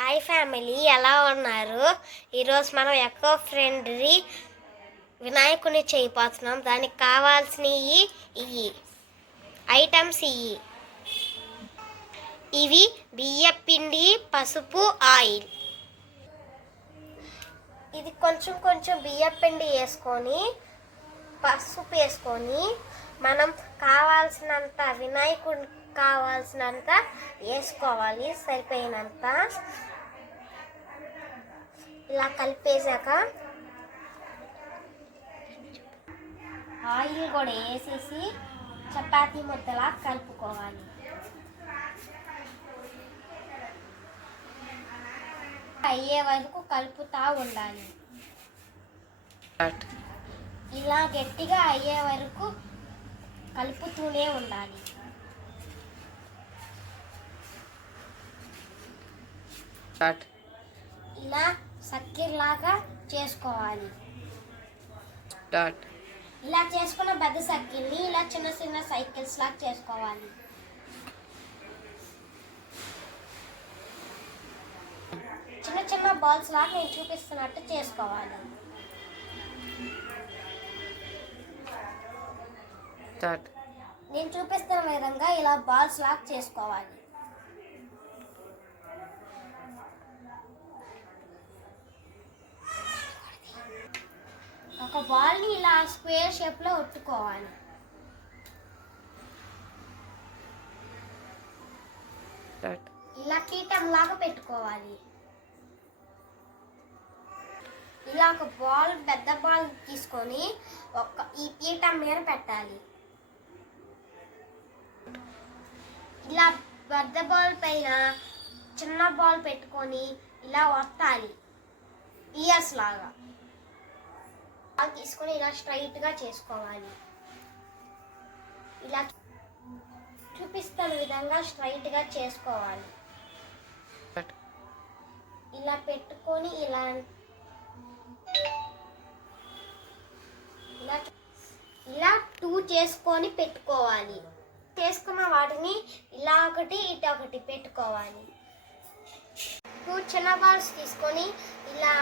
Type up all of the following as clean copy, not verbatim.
Hi family, ఎలా ఉన్నారు? ఈరోజు మనం ఎకో ఫ్రెండ్లీ వినాయకుని చేయబోతున్నాం. దానికి కావాల్సినవి ఇవి ఐటమ్స్. ఇవి బియ్యపిండి, పసుపు, ఆయిల్. ఇది కొంచెం బియ్యపిండి వేసుకొని, పసుపు వేసుకొని, మనం కావాల్సినంత వినాయకుడి కావాల్సినంత వేసుకోవాలి, సరిపోయినంత. ఇలా కలిపేసాక ఆయిల్ కూడా వేసేసి చపాతీ ముద్దలా కలుపుకోవాలి. అయ్యే వరకు కలుపుతూ ఉండాలి. ఇలా గట్టిగా అయ్యే వరకు కలుపుతూనే ఉండాలి. ఇలా సక్కిర్లాగా చేసుకోవాలి. ఇలా చేసుకున్న పెద్ద సర్కిల్ని ఇలా చిన్న సైకిల్స్ లాగా చేసుకోవాలి. చిన్న బాల్స్ లాగా నేను చూపిస్తున్నట్టు చేసుకోవాలి. నేను చూపిస్తున్న విధంగా ఇలా బాల్స్ లాగా చేసుకోవాలి. ఒక బాల్ని ఇలా స్క్వేర్ షేప్లో ఒత్తుకోవాలి. ఇలా కీటం లాగా పెట్టుకోవాలి. ఇలా ఒక బాల్, పెద్ద బాల్ తీసుకొని ఈ పీఠం మీద పెట్టాలి. ఇలా పెద్ద బాల్ పైన చిన్న బాల్ పెట్టుకొని ఇలా వత్తాలి, ఇయర్స్ లాగా. తీసుకొని ఇలా స్ట్రైట్గా చేసుకోవాలి. ఇలా చూపిస్తున్న విధంగా స్ట్రైట్గా చేసుకోవాలి. ఇలా పెట్టుకొని ఇలా ఇలా 2 చేసుకొని పెట్టుకోవాలి. చేసుకున్న వాటిని ఇలా ఒకటి ఇటు ఒకటి పెట్టుకోవాలి. 2 చిన్న బాల్స్ తీసుకొని ఇలా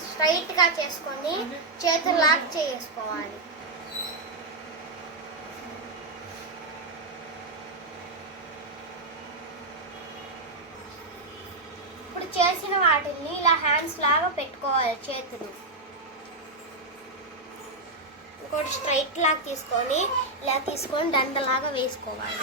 స్ట్రైట్గా చేసుకొని చేతులు లాక్ చేసుకోవాలి. ఇప్పుడు చేసిన వాటిని ఇలా హ్యాండ్స్ లాగా పెట్టుకోవాలి. చేతులు ఇంకోటి స్ట్రైట్ లాగా తీసుకొని ఇలా తీసుకొని దండలాగా వేసుకోవాలి.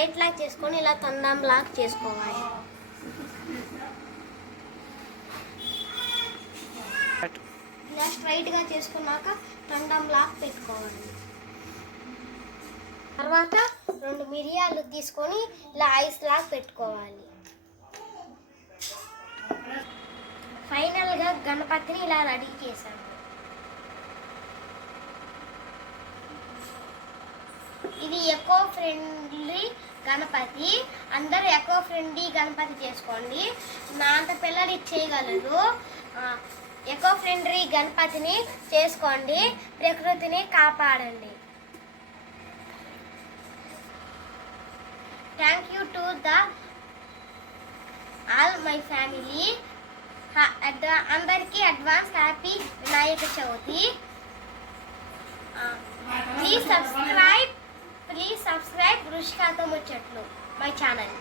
స్ట్రైట్ లాగా చేసుకొని ఇలా తండం లాగా చేసుకోవాలి. ఇలా స్ట్రైట్గా చేసుకున్నాక తండం లాగా పెట్టుకోవాలి. తర్వాత 2 మిరియాలు తీసుకొని ఇలా ఐస్ లాగా పెట్టుకోవాలి. ఫైనల్గా గణపతిని ఇలా రెడీ చేశాను. ఇది ఎకో ఫ్రెండ్లీ గణపతి. అందరూ ఎకో ఫ్రెండ్లీ గణపతి చేసుకోండి. నా అంత పిల్లలు చేయగలరు. ఎకో ఫ్రెండ్లీ గణపతిని చేసుకోండి. ప్రకృతిని కాపాడండి. Thank you to all my family. అందరికీ advance happy Vinayaka Chavithi. Please subscribe రుషికాతో ముచ్చట్లు మై ఛానల్.